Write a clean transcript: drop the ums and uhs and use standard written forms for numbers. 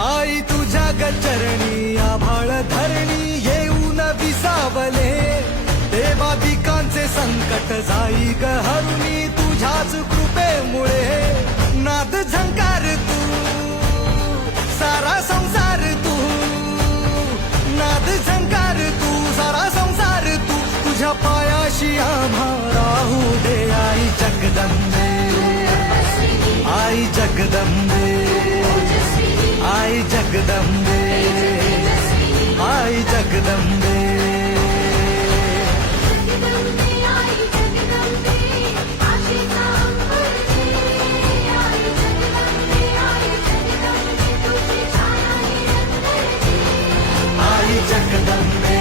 आई तुझ्या गचरणी आभाळ धरणी येऊन विसावले, देवादिकांचे संकट जाई ग हरुणी तुझ्याच कृपेमुळे. नाद झंकार तू सारा संसार तू, नाद झंकार तू सारा संसार तू, तुझ्या पायाशी आम्हा राहू दे. आई जगदंबे, आई जगदंबे, आई जगदंबे, आई जगदंबे. आई जगदंबे,